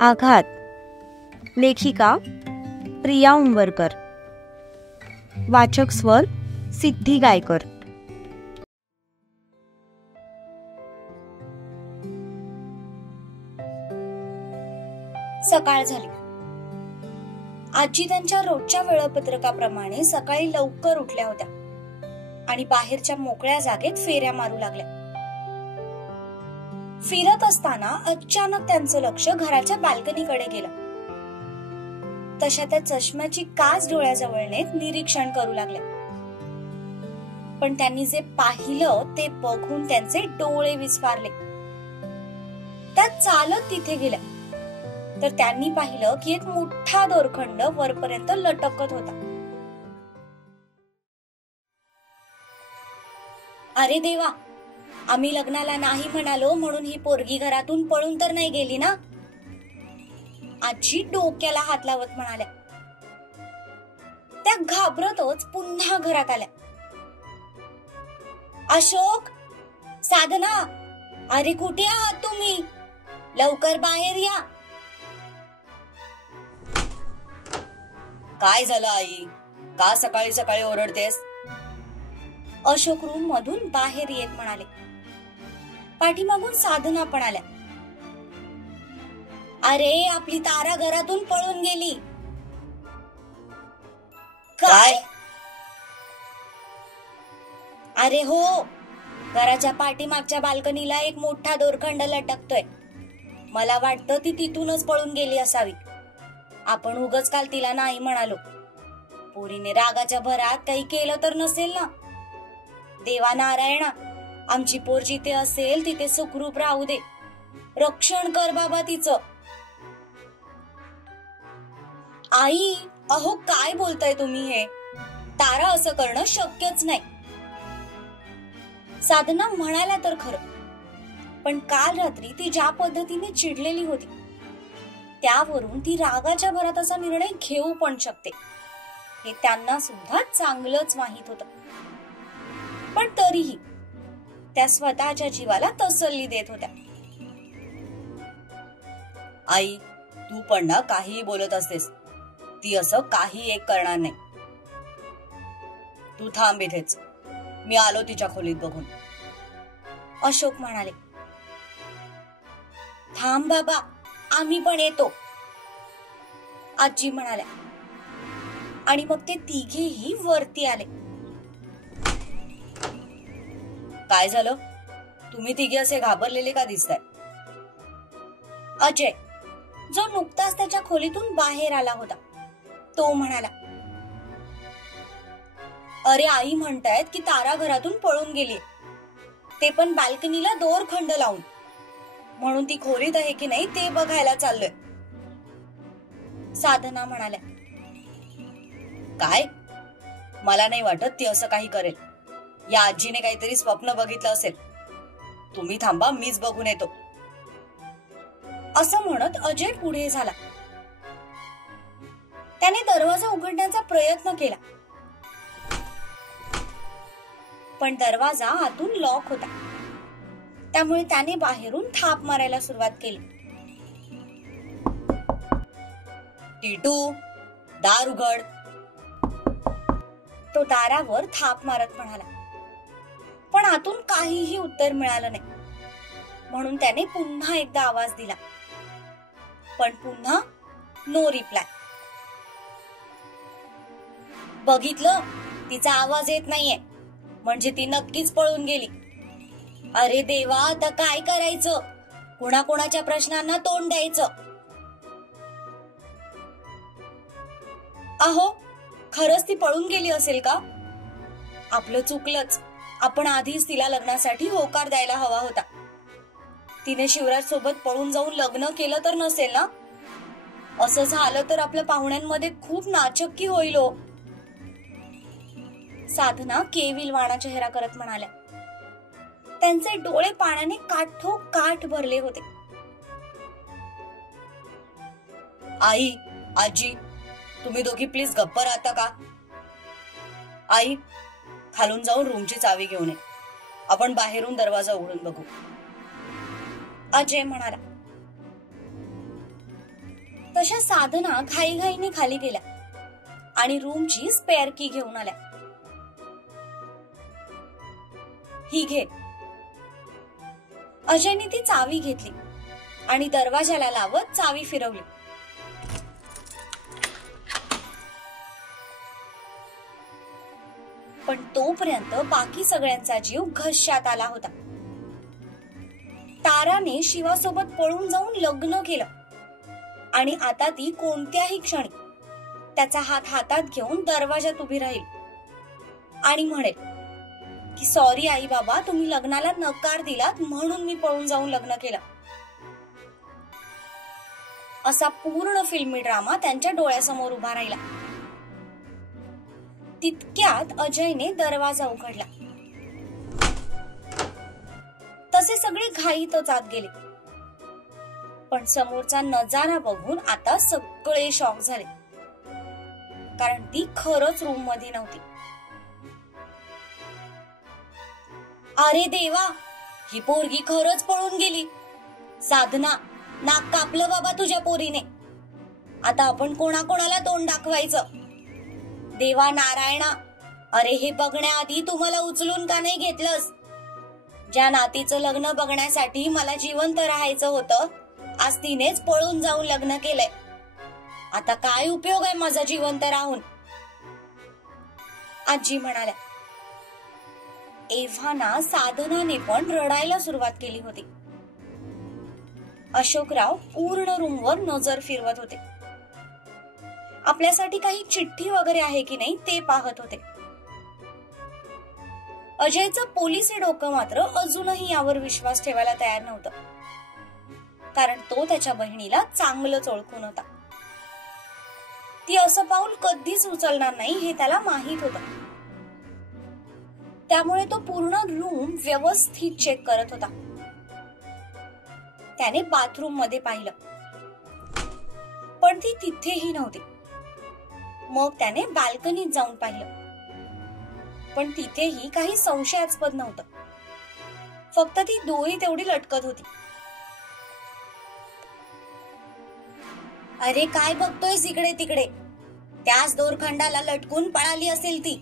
आघात. लेखिका प्रिया उंबरकर. वाचक स्वर सिद्धी गायकर. सकाळ झाली. आजी त्यांच्या रोजच्या वेळापत्रकाप्रमाणे सकाळी लवकर उठल्या होत्या आणि बाहेरच्या मोकळ्या जागेत फेऱ्या मारू लागल्या. फिरत असताना अचानक त्यांचं लक्ष घराच्या बाल्कनीकडे गेलं. तशा त्या चष्म्याची काच डोळ्याजवळ नेत निरीक्षण करू लागल्या. पण त्यांनी जे पाहिलं ते बघून त्यांचे डोळे विस्फारले. त्या चालत तिथे गेल्या तर त्यांनी पाहिलं की एक मोठा दोरखंड वरपर्यंत लटकत होता. अरे देवा, आम्ही लग्नाला नाही म्हणालो म्हणून ही पोरगी घरातून पळून तर नाही गेली ना? आजी डोक्याला हात लावत म्हणाल्या. त्या घाबरतच पुन्हा घरात आल्या. अशोक, साधना, अरे कुठे आहात तुम्ही? लवकर बाहेर या. काय झालं आई? का सकाळी सकाळी ओरडतेस? अशोक रूम मधून बाहेर येत म्हणाले. पाठीमागून साधना पण आल्या. अरे आपली तारा घरातून पळून गेली. काय? अरे हो, घराच्या पाठीमागच्या बाल्कनीला एक मोठा दोरखंड लटकतोय. मला वाटतं ती तिथूनच पळून गेली असावी. आपण उगाच काल तिला नाही म्हणालो. पोरीने रागाच्या भरात काही केलं तर नसेल ना? देवा नारायणा, आमची पोर जिथे असेल तिथे सुखरूप राहू दे. रक्षण कर बाबा तिचं. आई, अहो काय बोलताय तुम्ही? हे तारा असं करणं शक्यच नाही. साधना म्हणाल्या तर खरं, पण काल रात्री ती ज्या पद्धतीने चिडलेली होती त्यावरून ती रागाच्या भरात असा निर्णय घेऊ पण शकते हे त्यांना सुद्धा चांगलंच माहित होतं. पण तरीही त्या स्वतःच्या जीवाला तसल्ली देत होत्या. आई, तू पण ना काहीही बोलत असतेस. ती असं काही एक करणार नाही. तू थांब इथेच, मी आलो तिच्या खोलीत बघून. अशोक म्हणाले. थांब बाबा, आम्ही पण येतो, आजी म्हणाल्या. आणि मग ते तिघेही वरती आले. काय झालं? तुम्ही तिघे असे घाबरलेले का दिसताय? अजय, जो नुकताच त्याच्या खोलीतून बाहेर आला होता, तो म्हणाला. अरे आई म्हणतायत की तारा घरातून पळून गेली, ते पण बाल्कनीला दोरखंड लावून. म्हणून ती खोलीत आहे की नाही ते बघायला चाललोय, साधना म्हणाल्या. काय? मला नाही वाटत ती असं काही करेल. या आजीने काहीतरी स्वप्न बघितलं असेल. तुम्ही थांबा, मीच बघून येतो. असं म्हणत अजय पुढे झाला. त्याने दरवाजा उघडण्याचा प्रयत्न केला, पण दरवाजा आतून लॉक होता. त्यामुळे त्याने बाहेरून थाप मारायला सुरुवात केली. टीटू, दार उघड. तो दारावर थाप मारत म्हणाला, पण आतून काहीही उत्तर मिळालं नाही. म्हणून त्याने पुन्हा एकदा आवाज दिला, पण पुन्हा नो रिप्लाय. बघितलं, तिचा आवाज येत नाहीये, म्हणजे ती नक्कीच पळून गेली. अरे देवा, आता काय करायचं? कोणाकोणाच्या प्रश्नांना तोंड द्यायचं? अहो, खरंच ती पळून गेली असेल का? आपलं चुकलंच. आपण आधीच तिला लग्नासाठी होकार द्यायला हवा होता. तिने शिवराज सोबत पळून जाऊन लग्न केलं तर नसेल ना? असं झालं तर आपल्या पाहुण्यांमध्ये खूप नाचक्की होईल हो. साधना केविलवाणा चेहरा करत म्हणाल्या. त्यांचे डोळे पाण्याने काठोकाठ भरले होते. आई, आजी, तुम्ही दोघी प्लीज गप्प राहता का? आई, खालून जाऊन रूमची चावी घेऊन ये. आपण बाहेरून दरवाजा उघडून बघू. अजय म्हणाला. तशा साधना घाईघाईने खाली गेल्या आणि रूमची स्पेअर की घेऊन आल्या. ही घे. अजयने ती चावी घेतली आणि दरवाजाला लावत चावी फिरवली. पण तोपर्यंत बाकी सगळ्यांचा जीव घशात आला होता. ताराने शिवासोबत पळून जाऊन लग्न केलं आणि आता ती कोणत्याही क्षणी त्याचा हात हातात घेऊन दरवाजात उभी राहील आणि म्हणेल की सॉरी आई बाबा, तुम्ही लग्नाला नकार दिलात म्हणून मी पळून जाऊन लग्न केलं. असा पूर्ण फिल्मी ड्रामा त्यांच्या डोळ्यासमोर उभा राहिला. तितक्यात अजयने दरवाजा उघडला. तसे सगळे घाईतच आत गेले. पण समोरचा नजारा बघून आता सगळे शॉक झाले, कारण ती खरंच रूम मध्ये नव्हती. अरे देवा, ही पोरगी खरंच पळून गेली. साधना, नाक कापलं बाबा तुझ्या पोरीने. आता आपण कोणाकोणाला तोंड दाखवायचं. देवा नारायणा, अरे हे बघण्याआधी तू मला उचलून का नाही घेतलंस? ज्या नातीचं लग्न बघण्यासाठी मला जिवंत राहायचं होतं, आज तिनेच पळून जाऊन लग्न केलंय. आता काय उपयोग आहे माझा जिवंत राहून? आजी म्हणाल्या. एव्हाना साधनाने पण रडायला सुरुवात केली होती. अशोकराव पूर्ण रूमवर नजर फिरवत होते. आपल्यासाठी काही चिठ्ठी वगैरे आहे की नाही ते पाहत होते. अजयचं पोलिसी डोकं मात्र अजूनही यावर विश्वास ठेवायला तयार नव्हतं, कारण तो त्याच्या बहिणीला चांगलंच ओळखून होता. ती असं पाऊल कधीच उचलणार नाही हे त्याला माहित होतं. त्यामुळे तो पूर्ण रूम व्यवस्थित चेक करत होता. त्याने बाथरूम मध्ये पाहिलं, पण ती तिथेही नव्हती. मग त्याने बाल्कनीत जाऊन पाहिलं, पण तिथेही काही संशयास्पद नव्हतं. फक्त ती दोरी तेवढी लटकत होती. अरे काय बघतोयस इकडे तिकडे? त्याच दोरखंडाला लटकून पळाली असेल ती.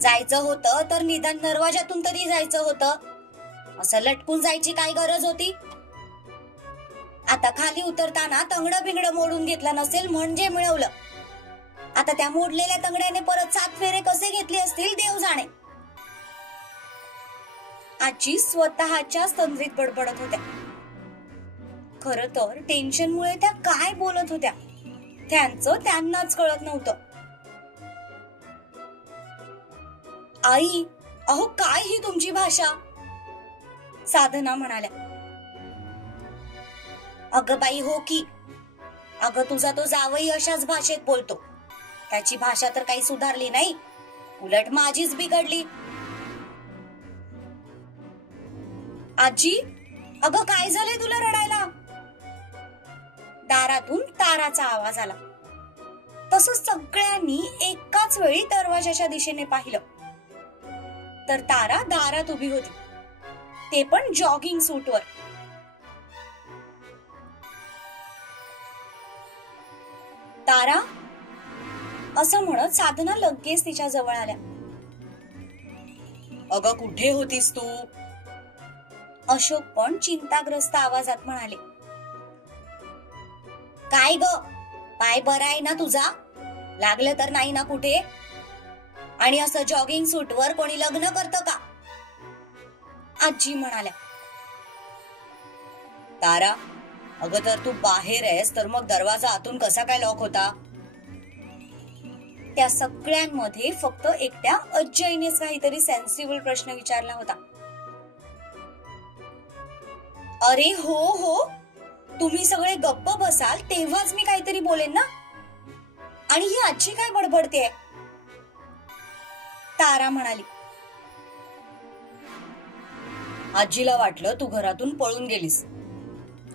जायचं होतं तर निदान दरवाजातून तरी जायचं होतं. असं लटकून जायची काय गरज होती? आता खाली उतरताना तंगडं बिंगडं मोडून घेतलं नसेल म्हणजे मिळवलं. आता त्या मोडलेल्या तंगड्याने परत 7 फेरे कसे घेतले असतील देव जाणे. आजी स्वतःच्या तंद्रीत बडबडत होत्या. खरं तर टेन्शनमुळे त्या काय बोलत होत्या त्यांचं त्यांनाच कळत नव्हतं. आई, अहो काय ही तुमची भाषा? साधना म्हणाल्या. अगं बाई हो की. अगं तुझा तो जावई अशाच भाषेत बोलतो. त्याची भाषा तर काही सुधारली नाही, उलट माझीच बिघडली. आजी, अगं काय झालंय तुला रडायला? दारातून ताराचा आवाज आला. तसंच सगळ्यांनी एकाच वेळी दरवाजाच्या दिशेने पाहिलं तर तारा दारात उभी होती, ते पण जॉगिंग सूटवर. तारा, असं म्हणत साधना लगेच तिच्या जवळ आल्या. अगं कुठे होतीस तू? अशोक पण चिंताग्रस्त आवाजात म्हणाले. काय ग, पाय बरा आहे ना तुझा? लागलं तर नाही ना कुठे? आणि असं जॉगिंग सूटवर कोणी लग्न करतं का? आजी म्हणाल्या. तारा, अगं तर तू बाहेर आहेस तर मग दरवाजा आतून कसा काय लॉक होता? त्या सगळ्यांमध्ये फक्त एकट्या अजयनेच काहीतरी सेन्सिबल प्रश्न विचारला होता. अरे हो हो, तुम्ही सगळे गप्प बसाल तेव्हाच मी काहीतरी बोलेन ना. आणि ही आजी काय बडबडतेय? तारा म्हणाली. आजीला वाटलं तू घरातून पळून गेलीस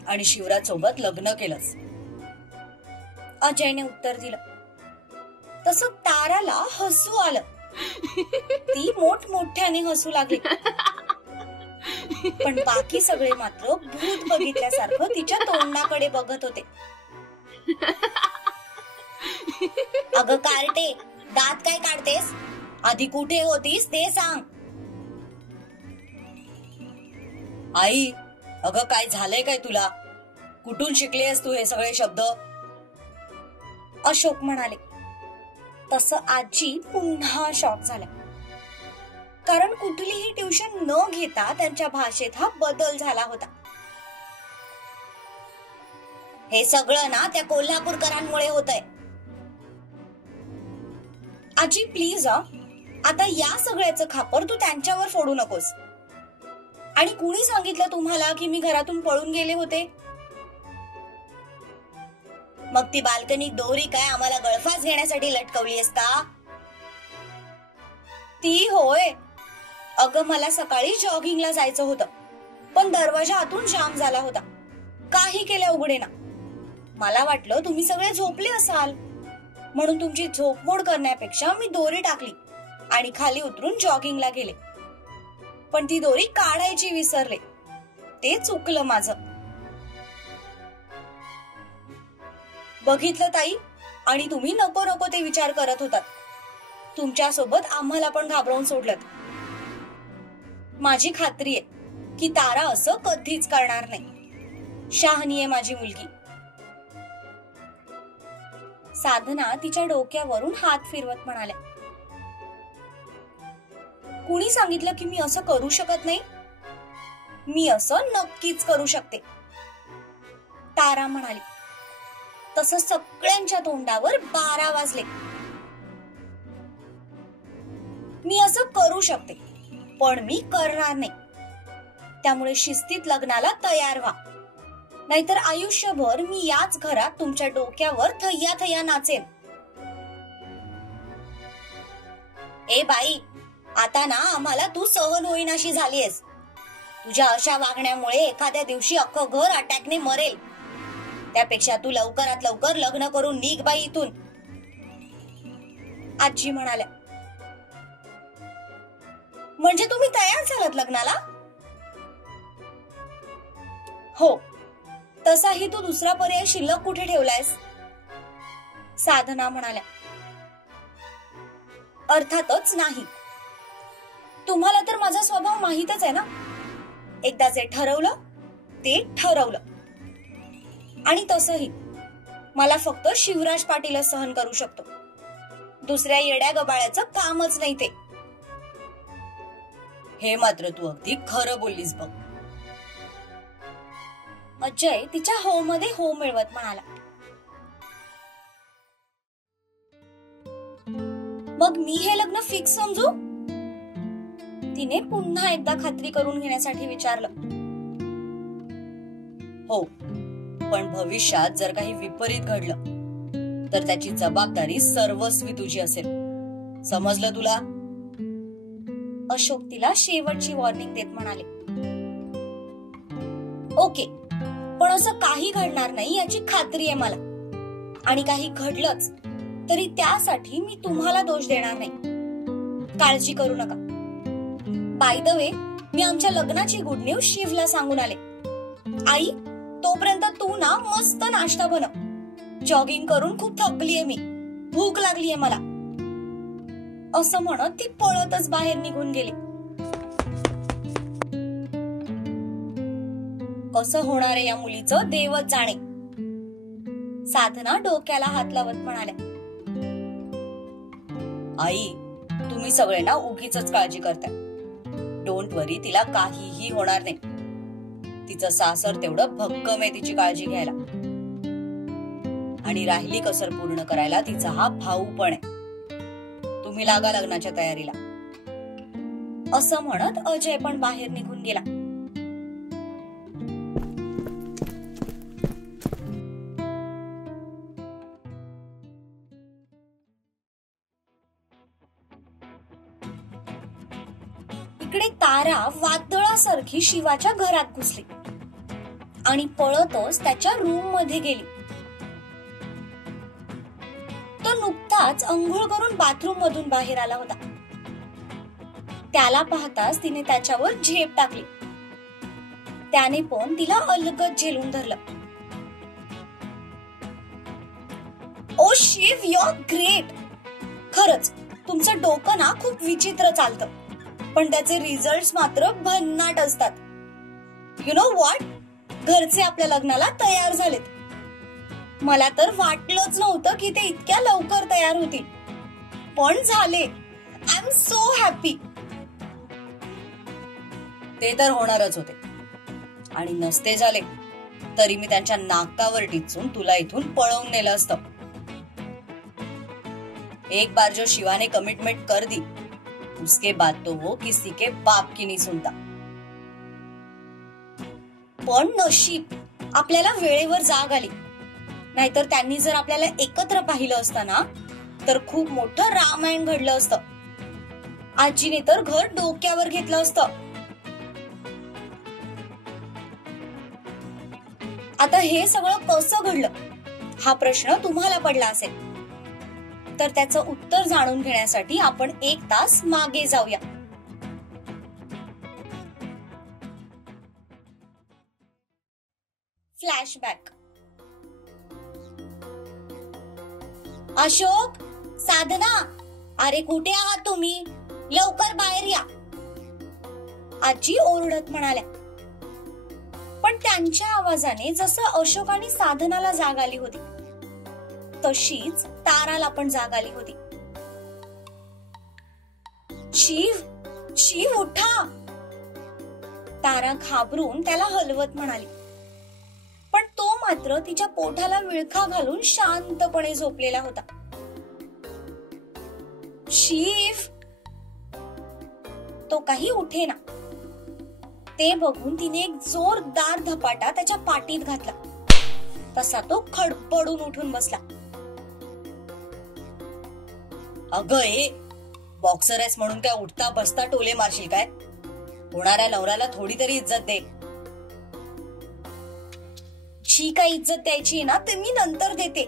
आणि शिवराज सोबत लग्न केलंस. अजयने उत्तर दिलं. तसं ताराला हसू आलं. ती मोठमोठ्याने हसू लागली. पण बाकी सगळे मात्र भूत बघितल्यासारखं तिच्या तोंडाकडे बघत होते. अगं कार्टे, दात काय काढतेस? आधी कुठे होतीस ते सांग. आई, अगं काय झालंय काय तुला? कुठून शिकलेस तू हे सगळे शब्द? अशोक म्हणाले. तसं आजी पुन्हा शॉक झाल्या, कारण कुठलीही ट्युशन न घेता त्यांच्या भाषेत हा बदल झाला होता. हे सगळं ना त्या कोल्हापूरकरांमुळे होतंय. आजी प्लीज आता या सगळ्याचं खापर तू त्यांच्यावर फोडू नकोस. आणि कुणी सांगितलं तुम्हाला की मी घरातून पळून गेले होते? मग ती बाल्कनी दोरी काय आम्हाला गळफास घेण्यासाठी लटकवली असता? ती होय. अगं मला सकाळी जॉगिंगला जायचं होतं, पण दरवाजा आतून जाम झाला होता. काही केल्या उघडेना. मला वाटलं तुम्ही सगळे झोपले असाल, म्हणून तुमची झोपमोड करण्यापेक्षा मी दोरी टाकली आणि खाली उतरून जॉगिंगला गेले. पण ती दोरी काढायची विसरले. ते चुकलं माझं. बघितलं ताई, आणि तुम्ही नको नको ते विचार करत होतात. तुमच्यासोबत आम्हाला पण घाबरवून सोडलं. माझी खात्री आहे की तारा असं कधीच करणार नाही. शहाणी आहे माझी मुलगी. साधना तिच्या डोक्यावरून हात फिरवत म्हणाल्या, कुणी सांगितलं की मी असं करू शकत नाही? मी असं नक्कीच करू शकते. तारा म्हणाली. तसं सगळ्यांच्या तोंडावर 12 वाजले. मी असं करू शकते, पण मी करणार नाही. त्यामुळे शिस्तीत लग्नाला तयार व्हा, नाहीतर आयुष्यभर मी याच घरात तुमच्या डोक्यावर थैया थैया नाचेन. ए बाई, आता ना आम्हाला तू सहन होईनाशी झालीयस. तुझ्या अशा वागण्यामुळे एखाद्या दिवशी अख्खं घर अटॅकने मरेल. त्यापेक्षा तू लवकरात लवकर लग्न करून निघ बाई इथून. आजी म्हणाल्या. म्हणजे तुम्ही तयार झालात लग्नाला? हो. तसाही तू दुसरा पर्याय शिल्लक कुठे ठेवलायस? साधना म्हणाल्या. अर्थातच नाही. तुम्हाला तर माझा स्वभाव माहीतच आहे ना. एकदा जे ठरवलं ते ठरवलं. आणि तसंही मला फक्त शिवराज पाटीलच सहन करू शकतो. दुसऱ्या येड्या गबाळ्याचं कामच नाही ते. हे मात्र तू अगदी खरं बोललीस बघ. अजय तिच्या हो मध्ये हो मिळवत म्हणाला. मग मी हे लग्न फिक्स समजू? तिने पुन्हा एकदा खात्री करून घेण्यासाठी विचारलं. हो, पण भविष्यात जर काही विपरीत घडलं तर त्याची जबाबदारी सर्वस्वी तुझी असेल. समजलं तुला? अशोक तिला शेवटची वॉर्निंग देत म्हणाले. ओके, पण असं काही घडणार नाही याची खात्री आहे मला. आणि काही घडलंच तरी त्यासाठी मी तुम्हाला दोष देणार नाही. काळजी करू नका. बाय द वे, मी आमच्या लग्नाची गुड न्यूज शिवला सांगून आले. आई, तोपर्यंत तू ना मस्त नाश्ता बनव. जॉगिंग करून खूप थकलीये मी. भूक लागलीये मला. असं म्हणत ती पळतच बाहेर निघून गेली. कसं होणार आहे या मुलीचं देवच जाणे. साधना डोक्याला हात लावत म्हणाल्या. आई, तुम्ही सगळे ना उगीचच काळजी करताय. डोंट वरी, तिला काहीही होणार नाही. तिचं सासर तेवढं भक्कम आहे तिची काळजी घ्यायला. आणि राहिली कसर पूर्ण करायला तिचा हा भाऊ पण आहे. तुम्ही लागा लग्नाच्या तयारीला. असं म्हणत अजय पण बाहेर निघून गेला. इकडे तारा वादळासारखी शिवाच्या घरात घुसली आणि पळतच त्याच्या रूम मध्ये गेली. तो नुकताच अंघोळ करून बाथरूम मधून बाहेर आला होता. त्याला पाहताच तिने त्याच्यावर झेप टाकली. त्याने पण तिला अलगद झेलून धरलं. Shiv, you're great. खरंच तुमचं डोकं ना खूप विचित्र चालतं, पण त्याचे रिझल्ट मात्र भन्नाट असतात. यु नो व्हॉट, घरचे आपल्या लग्नाला तयार झालेत. मला तर वाटलंच नव्हतं की ते इतक्या लवकर तयार होतील, पण झाले. I am so happy. ते तर होणारच होते, आणि नसते झाले तरी मी त्यांच्या नाकावर टिचून तुला इथून पळवून नेलं असतं. एक बार जो शिवा ने कमिटमेंट कर दी, उसके बाद तो वो किसी के बाप की नहीं सुनता. पण नशीब आपल्याला वेळेवर जाग आली, नाहीतर त्यांनी जर आपल्याला एकत्र पाहिलं असतं ना, तर खूप मोठं रामायण घडलं असतं. आजीने तर घर डोक्यावर घेतलं असतं. आता हे सगळं कसं घडलं हा प्रश्न तुम्हाला पडला असेल, तर त्याचं उत्तर जाणून घेण्यासाठी आपण 1 तास मागे जाऊया. फ्लॅशबॅक. अशोक, साधना, अरे कुठे आहात तुम्ही? लवकर बाहेर या, आजी ओरडत म्हणाल्या. पण त्यांच्या आवाजाने जसं अशोक आणि साधनाला जाग आली होती, तशीच ताराला पण जाग आली होती. शिव, शिव उठा, तारा घाबरून त्याला हलवत म्हणाली. पण तो मात्र तिच्या पोटाला विळखा घालून शांतपणे झोपलेला होता. शिव, तो काही उठेना. ते बघून तिने एक जोरदार धपाटा त्याच्या पाठीत घातला. तसा तो खडपडून उठून बसला. अगं ए, बॉक्सर आहेस म्हणून काय उठता बसता टोले मारशील काय? होणाऱ्या नवऱ्याला थोडी तरी इज्जत दे. जी काही इज्जत द्यायची ना ते मी नंतर देते,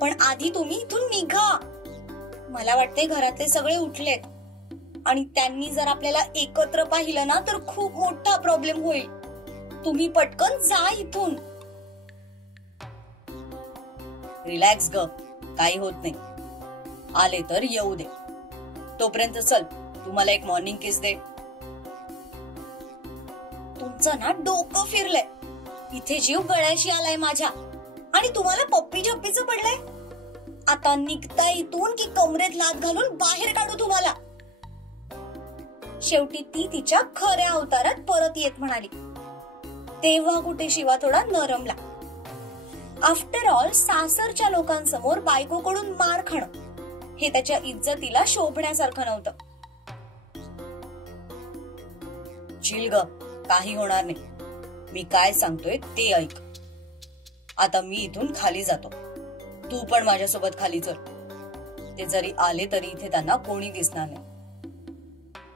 पण आधी तुम्ही इथून निघा. मला वाटते घरातले सगळे उठलेत, आणि त्यांनी जर आपल्याला एकत्र पाहिलं ना तर खूप मोठा प्रॉब्लेम होईल. तुम्ही पटकन जा इथून. रिलॅक्स ग, काही होत नाही. आले तर येऊ दे. तोपर्यंत चल, तुम्हाला एक मॉर्निंग किस दे. तुमचं ना डोकं फिरलंय. इथे जीव गळ्याशी आलाय माझ्या, आणि तुम्हाला पप्पी झप्पीचं पडलंय. आता निघता इथून की कमरेत लाथ घालून बाहेर काढू तुम्हाला. शेवटी ती तिच्या खऱ्या अवतारात परत येत म्हणाली. तेव्हा कुठे शिवा थोडा नरमला. आफ्टर ऑल, सासरच्या लोकांसमोर बायकोकडून मार खाणं हे त्याच्या इज्जतीला शोभण्यासारखं नव्हतं. चिल ग, काही होणार नाही. मी काय सांगतोय ते ऐक. आता मी इथून खाली जातो, तू पण माझ्यासोबत खाली चल. ते जरी आले तरी इथे त्यांना कोणी दिसणार नाही.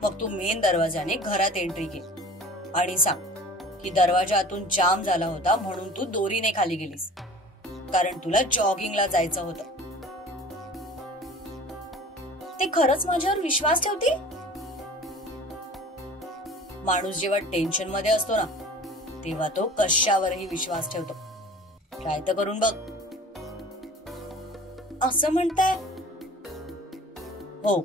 मग तू मेन दरवाजाने घरात एंट्री घे आणि सांग की दरवाजा आतून जाम झाला होता म्हणून तू दोरीने खाली गेलीस, कारण तुला जॉगिंगला जायचं होतं. ते खरंच माझ्यावर विश्वास ठेवतील? माणूस जेव्हा टेन्शन मध्ये असतो ना, तेव्हा तो कशावरही विश्वास ठेवतो. ट्राय तर करून बघ. असं म्हणताय? हो.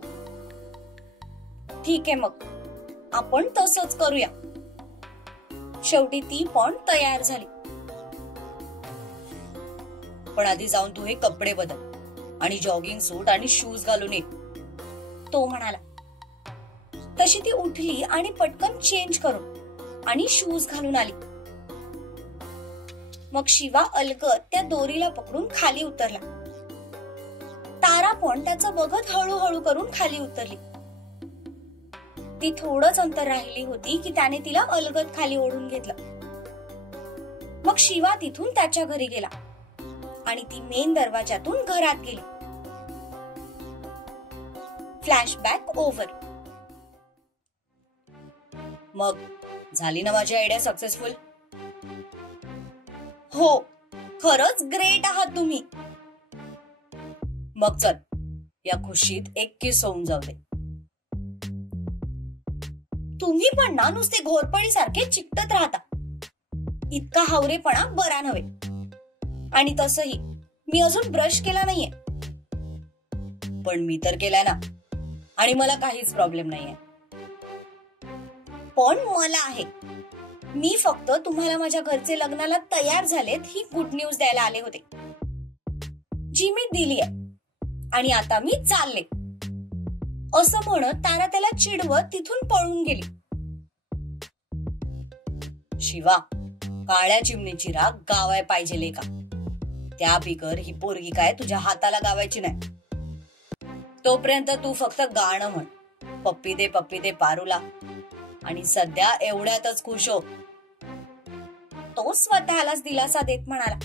ठीक आहे, मग आपण तसंच करूया. शेवटी ती पण तयार झाली. पण आधी जाऊन तू हे कपडे बदल आणि जॉगिंग सूट आणि शूज घालून ये, तो म्हणाला. तशी ती उठली आणि पटकन चेंज करून आणि शूज घालून आली. मग शिवा अलगद त्या दोरीला पकडून खाली उतरला. तारा पण त्याचं बघत हळूहळू करून खाली उतरली. ती थोडंच अंतर राहिली होती की त्याने तिला अलगद खाली ओढून घेतलं. मग शिवा तिथून त्याच्या घरी गेला आणि ती मेन दरवाजातून घरात गेली. Flashback over. मग झाली ना माझी आयडिया सक्सेसफुल? हो, खरंच ग्रेट आहात तुम्ही. मग चल, या खुशीत एक किस होऊन जाऊ दे. तुम्ही पण ना नुसते घोरपडी सारखे चिकटत राहता. इतका हावरेपणा बरा नव्हे. आणि तसही मी अजून ब्रश केला नाहीये. पण मी तर केलाय ना, आणि मला काहीच प्रॉब्लेम नाहीये. पण मला आहे. मी फक्त तुम्हाला माझ्या घरचे लग्नाला तयार झालेत ही गुड न्यूज द्यायला आले होते, जी मी दिली आहे. आणि आता मी चालले असं म्हणत तारा त्याला चिडवत तिथून पळून गेली. शिवा, काळ्या चिमणीची राग गावाय पाहिजे का? त्या बिगर ही पोरगी काय तुझ्या हाताला गावायची नाही. तोपर्यंत तू फक्त गाणं म्हण, पप्पी दे पारूला, आणि सध्या एवढ्यातच खुश हो. तो स्वतःलाच दिलासा देत म्हणाला.